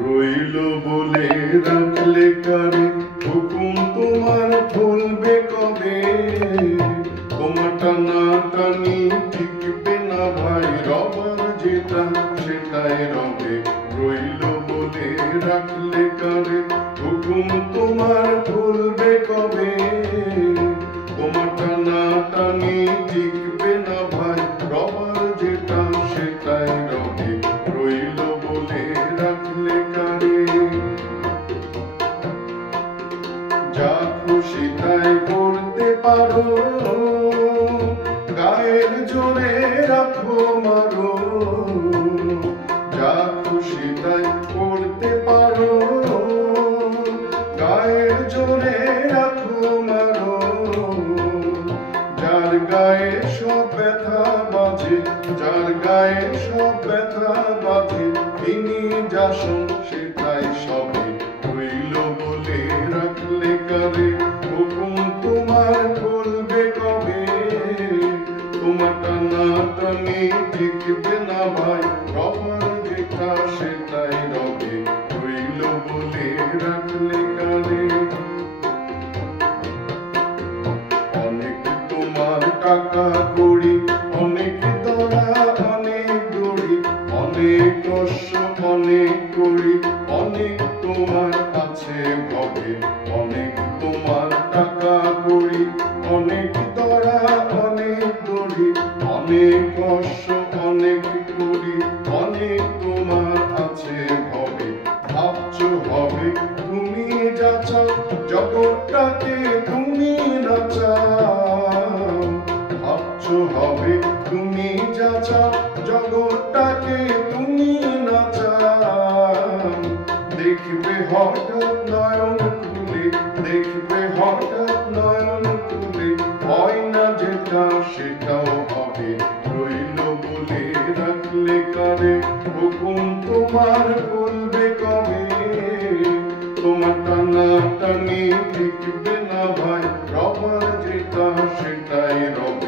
রইল বলে রাখলে কারে, হুকুম তোমার ভুলবে কবে? তোমার টানা টানি টিকবে না ভাই, রবার যেটা সেটাই রবে। রইল বলে রাখলে কারে, হুকুম তোমার ভুলবে কবে? তোমার টানা টানি টিকবে না ভাই, রবার যেটা সেটাই রবে। রইল বলে রাখলে কারে। যা খুশি তাই করতে পারো, গায়ের জোরে রাখো মারো। যা খুশি তাই করতে পারো, গায়ের জোরে রাখো মারো। যার গায়ে সব ব্যথা বাজে, যার গায়ে সব ব্যথা বাজে, তিনি যা শোন সেটাই সবে। রইল বলে রাখলে কারে, হুকুম তোমার বলবে কবে? তোমার টানা টানি টিকবে না ভাই, রবার যেটা সেটাই রবে। রইল বলে রাখলে কারে। অনেক তোমার টাকা কড়ি, অনেক দরা অনেক দড়ি, অনেক কষ্ট অনেক করি, অনেক তোমার আছে ভবে। অনেক তোমার টাকা কড়ি, অনেক দরা অনেক দড়ি, অনেক কষ্ট অনেক করি, অনেক তোমার আছে ভবে। ভাবছো হবে তুমি যা চাও, জগৎটাকে তুমি না চাও। ভাবছো হবে তুমি যা চাও, জগৎটাকে তুমি না চাও। দেখবে হঠাৎ নয়ন খুলে, দেখবে হঠাৎ নয়ন খুলে, হয় না যেটা সেটাও হবে। রইল বলে রাখলে কারে, হুকুম তোমার বলবে কবে? তোমার টানা টানি টিকবে না ভাই, রবার যেটা সেটাই রবে।